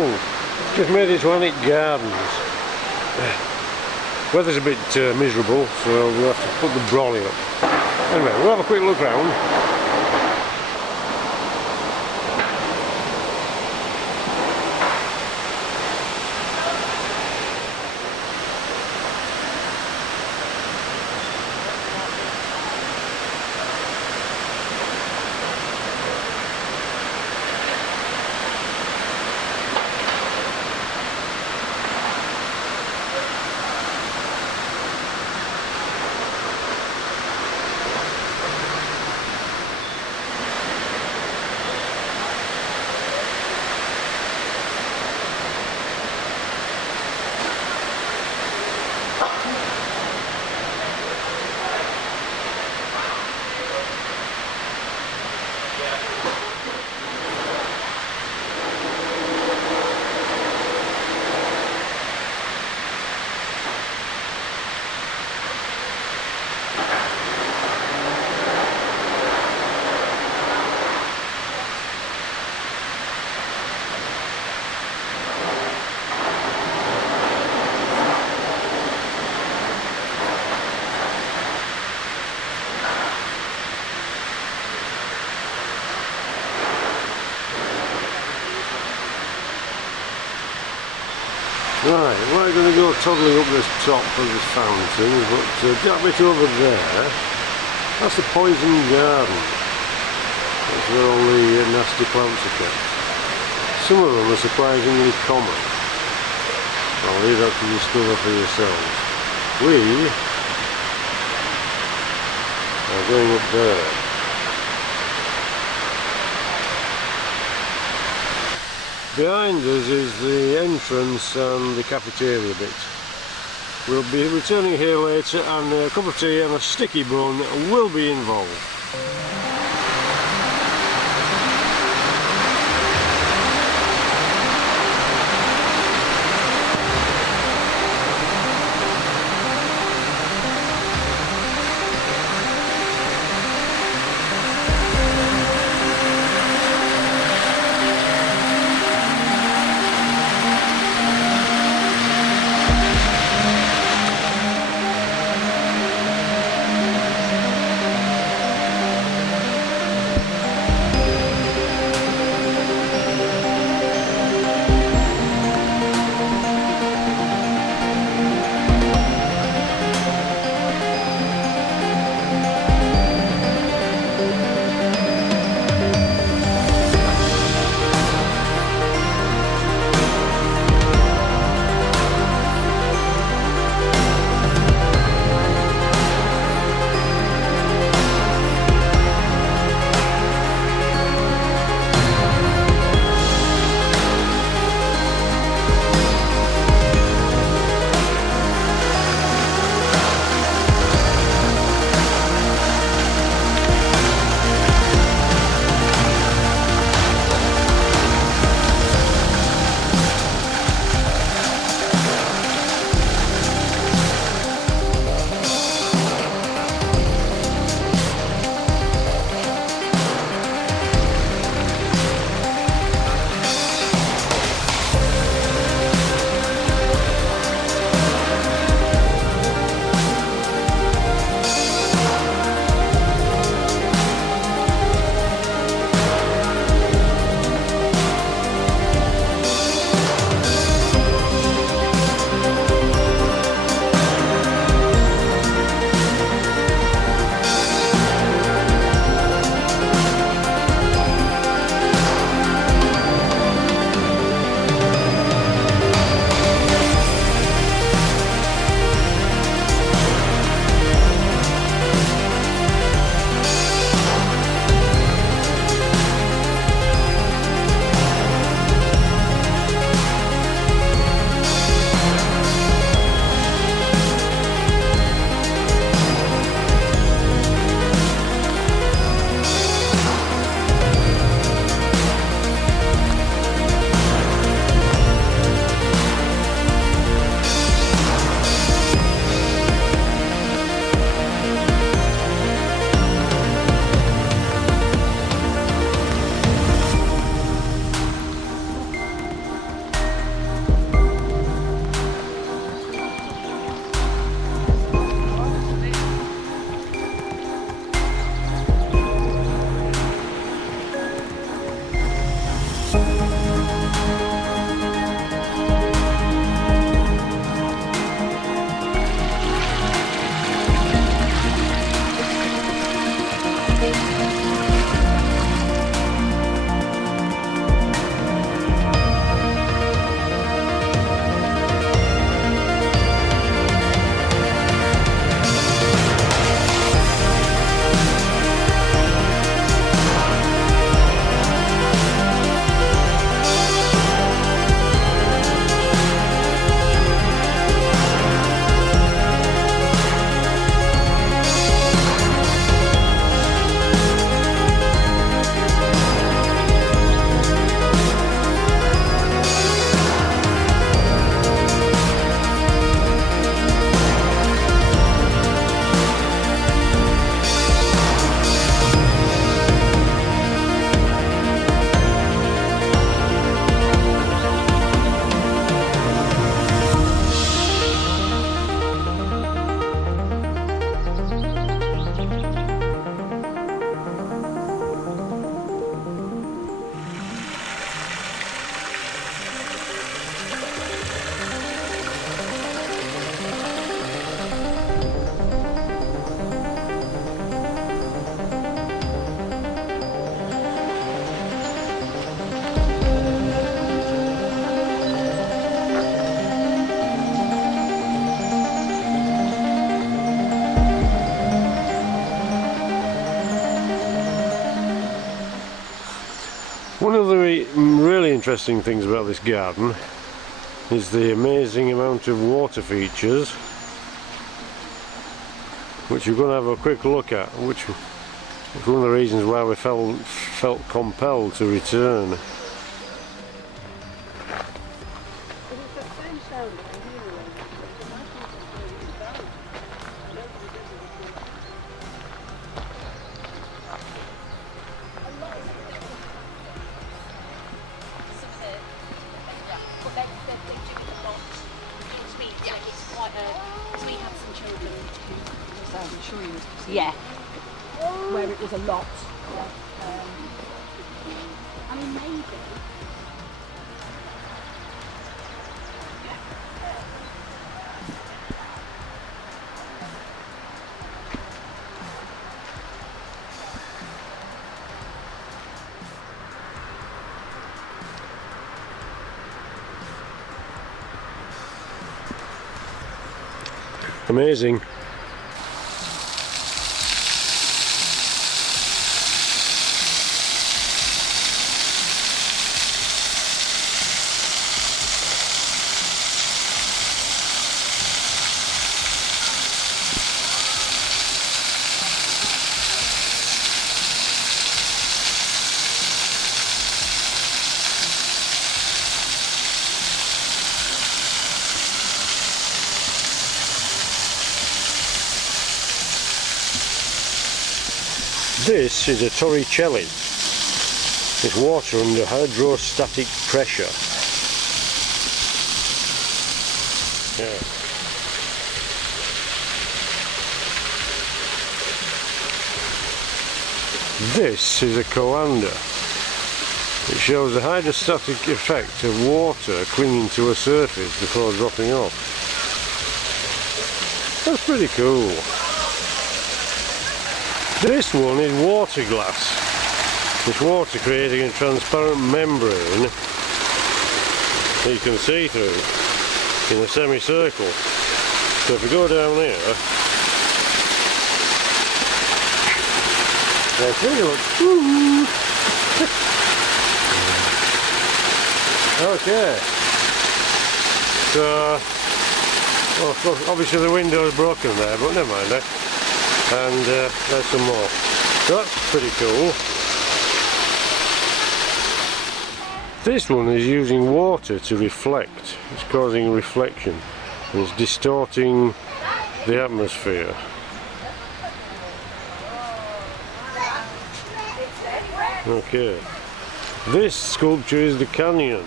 Oh, just made it to Anwick Gardens. Weather's a bit miserable, so we'll have to put the brolly up. Anyway, we'll have a quick look round. Right, we're going to go toddling up this top of this fountain, but that bit over there, that's the poison garden. That's where all the nasty plants are kept. Some of them are surprisingly common. I'll leave that to discover for yourselves. We are going up there. Behind us is the entrance and the cafeteria bit. We'll be returning here later, and a cup of tea and a sticky bun will be involved. the really interesting things about this garden is the amazing amount of water features, which we're going to have a quick look at, which is one of the reasons why we felt compelled to return. Yeah, where it was a lot. I mean, maybe. Amazing. This is a torricelli. It's water under hydrostatic pressure. Yeah. This is a coanda. It shows the hydrostatic effect of water clinging to a surface before dropping off. That's pretty cool. This one is water glass. It's water creating a transparent membrane that you can see through in a semicircle. So if we go down here, let's really look. Okay. So, well, obviously the window is broken there, but never mind. And there's some more. So that's pretty cool. This one is using water to reflect. It's causing reflection. It's distorting the atmosphere. Okay. This sculpture is the canyon.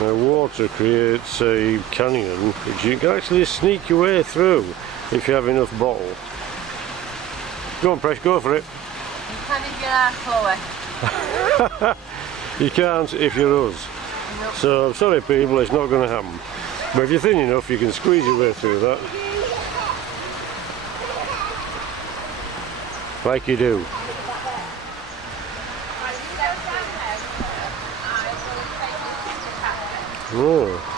Now water creates a canyon which you can actually sneak your way through if you have enough bottle. Go on, Presh, go for it. You can if you're Chloe. You can't if you're us. Nope. So, I'm sorry people, it's not going to happen. But if you're thin enough, you can squeeze your way through that. Like you do. Oh.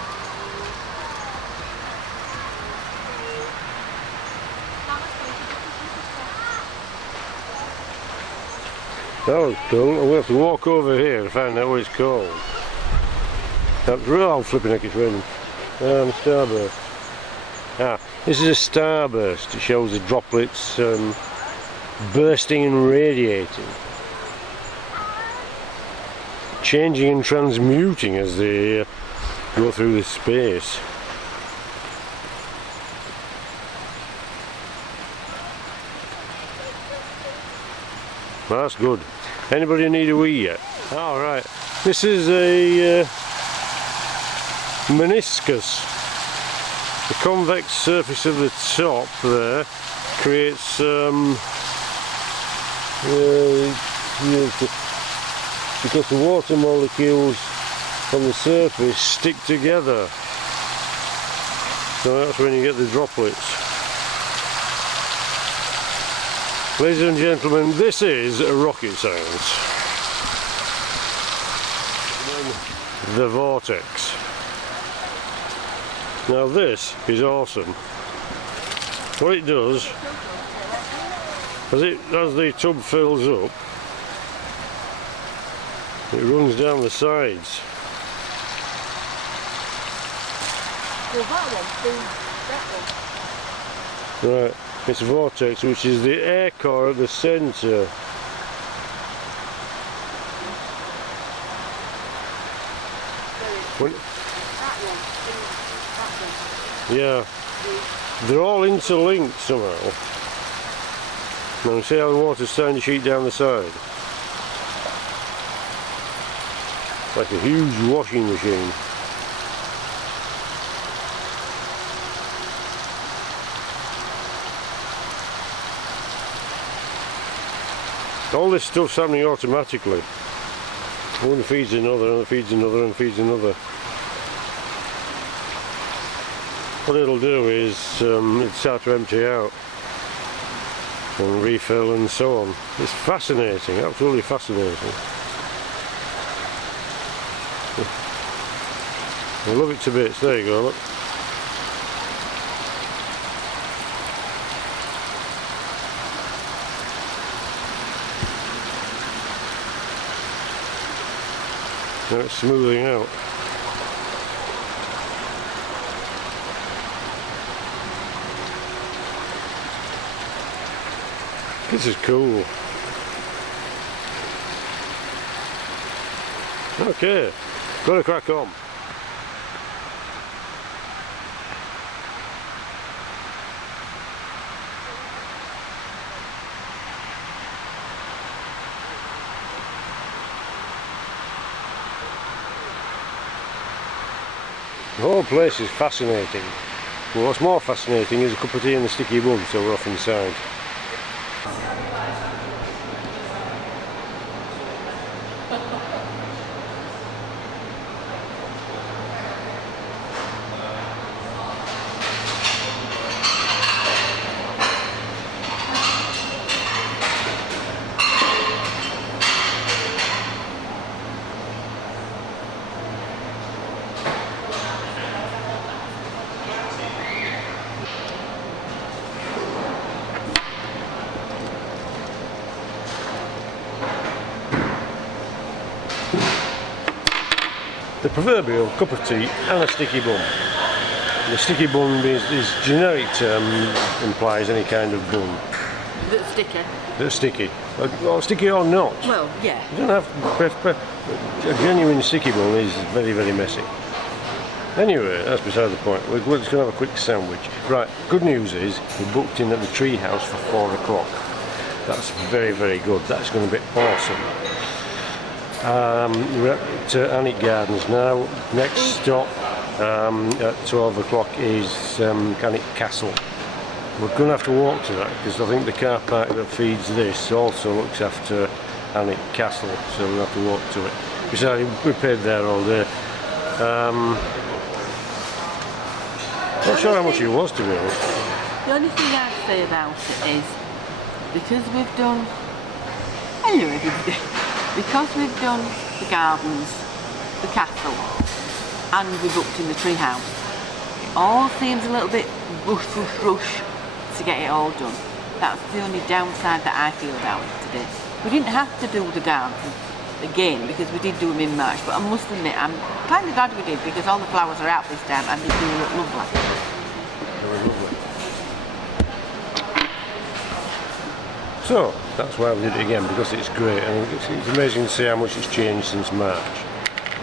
That was cool. I'm going to have to walk over here and find out what it's called. That's real flipping heck, it's raining. Starburst. Ah, this is a starburst. It shows the droplets bursting and radiating. Changing and transmuting as they go through this space. Well, that's good. Anybody need a wee yet? All right. This is a meniscus. The convex surface of the top there creates because the water molecules on the surface stick together. So that's when you get the droplets. Ladies and gentlemen, this is rocket science. The vortex. Now this is awesome. What it does, as the tub fills up, It runs down the sides. Well, that one, Right, it's a vortex, which is the air core at the centre. Yeah, they're all interlinked somehow. Now see how the water's starting to sheet down the side? Like a huge washing machine. All this stuff's happening automatically. One feeds another, and feeds another, and feeds another. What it'll do is it'll start to empty out and refill and so on. It's fascinating, absolutely fascinating. I love it to bits. There you go, look. Now it's smoothing out. This is cool. Okay, gotta crack on. The whole place is fascinating. But what's more fascinating is a cup of tea and a sticky bun, so we're off inside. The proverbial cup of tea and a sticky bun. The sticky bun is generic term, implies any kind of bun. that's sticky. That's sticky. Well, sticky or not. Well, yeah. You don't have a genuine sticky bun is very, very messy. Anyway, that's beside the point. We're just going to have a quick sandwich. Right, good news is we booked in at the tree house for 4 o'clock. That's very, very good. That's going to be awesome. We're at Anwick Gardens now. Next stop at 12 o'clock is Anwick Castle. We're going to have to walk to that because I think the car park that feeds this also looks after Anwick Castle, so we'll have to walk to it. Besides, we paid there all day. Not sure how much it was, to be honest. The only thing I'd say about it is because we've done because we've done the gardens, the castle, and we booked in the tree house, it all seems a little bit rush to get it all done. That's the only downside that I feel about it today. We didn't have to do the gardens again because we did do them in March, but I must admit I'm kind of glad we did because all the flowers are out this time and they do look lovely. So that's why we did it again, because it's great, and it's amazing to see how much it's changed since March.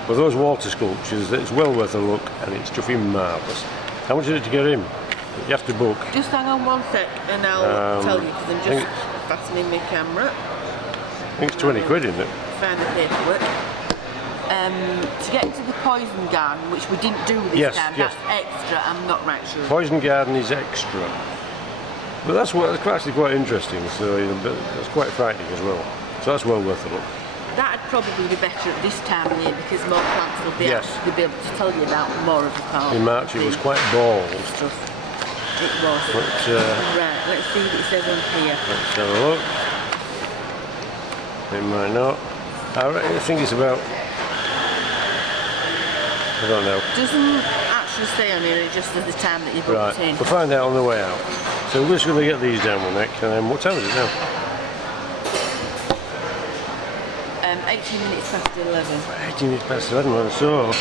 But those water sculptures, it's well worth a look, and it's truffing marvellous. How much is it to get in? You have to book. Just hang on one sec and I'll tell you because I'm just fastening my camera. I think it's 20 quid, isn't it? Find the paperwork. To get into the poison garden, which we didn't do this time, that's extra, I'm not right sure. Poison garden is extra. But that's actually quite interesting, so but that's quite frightening as well. So that's well worth a look. That'd probably be better at this time of year because more plants will be able to be able to tell you about more of the park. In March it was quite bald. Stuff. It was. But, right, let's see what it says on here. Let's have a look. It might not. I think it's about, I don't know. Doesn't actually say on here, it just says the time that you booked in. We'll find out on the way out. So we're just going to get these down one neck, and then what time is it now? 18 minutes past 11. 18 minutes past 11, so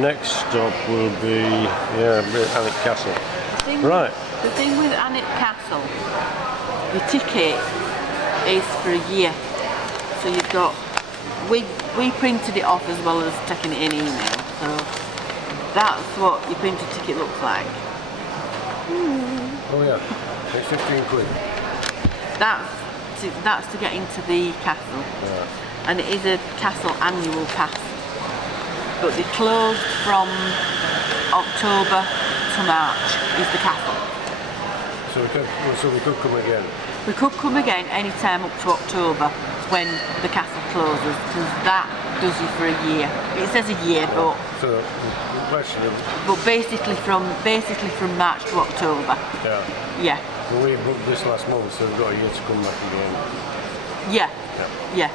next stop will be Alnwick Castle. Right. The thing with Anwick Castle, the ticket is for a year. So you've got, we printed it off as well as taking it in email. So that's what your printed ticket looks like. Oh yeah, it's 15 quid. That's to get into the castle. Yeah. And it is a castle annual pass. But they closed from October to March is the castle. So we could come again. We could come again any time up to October when the castle closes, because that does you for a year. It says a year, but so the question of, but basically from March to October. Yeah. Yeah. Well, we booked this last month, so we've got a year to come back again. Yeah. Yeah.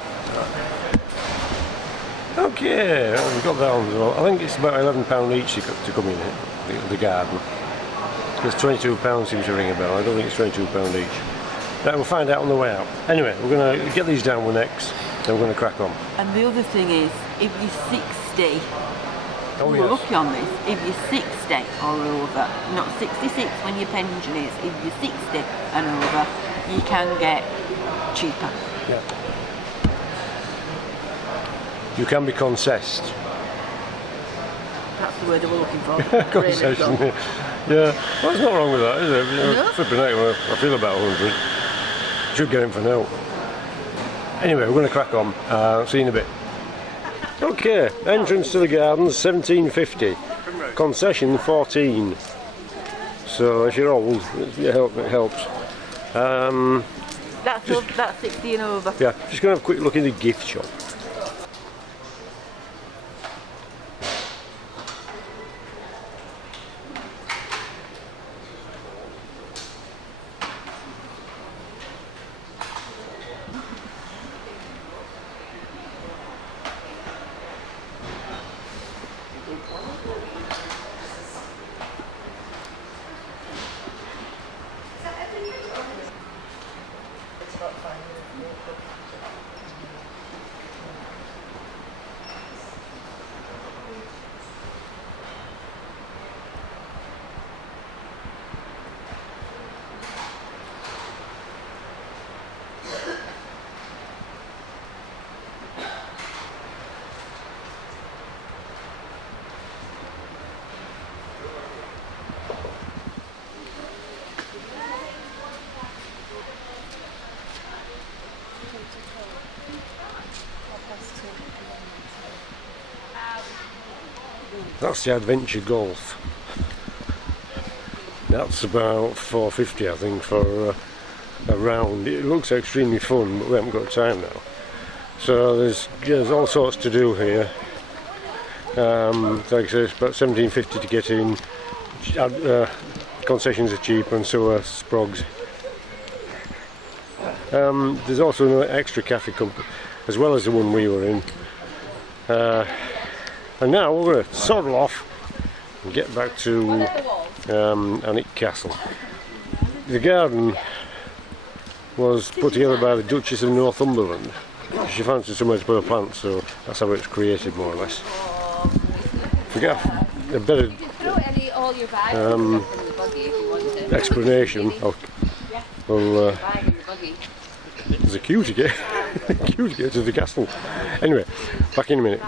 Okay, we've got that on as well. I think it's about £11 each to come in here, the garden. Because £22 seems to ring a bell. I don't think it's £22 each. Now we'll find out on the way out. Anyway, we're going to get these down with next, then we're going to crack on. And the other thing is, if you're 60, we're lucky on this, if you're 60 or over, not 66 when your pension is, if you're 60 and over, you can get cheaper. Yeah. You can be concessed. That's the word they were looking for. Concession. Yeah. Well, there's not wrong with that, is there? No. Flipping out, I feel about 100. Should get him for now. Anyway, we're going to crack on. See you in a bit. Okay, entrance to the gardens, 1750. Concession, 14. So if you're old, it helps. That's 60 and over. Yeah, just going to have a quick look in the gift shop. That's the Adventure Golf. That's about £4.50 I think for a round. It looks extremely fun, but we haven't got time now. So there's all sorts to do here. Like I said, it's about £17.50 to get in. Concessions are cheap and so are Sprogs. There's also an extra cafe company as well as the one we were in. And now we're going to soddle off and get back to Alnwick Castle. The garden was put together by the Duchess of Northumberland. She fancied somewhere to put a plant, so that's how it's created more or less. Forget a better explanation. Well, there's a queue to get to the castle. Anyway, back in a minute.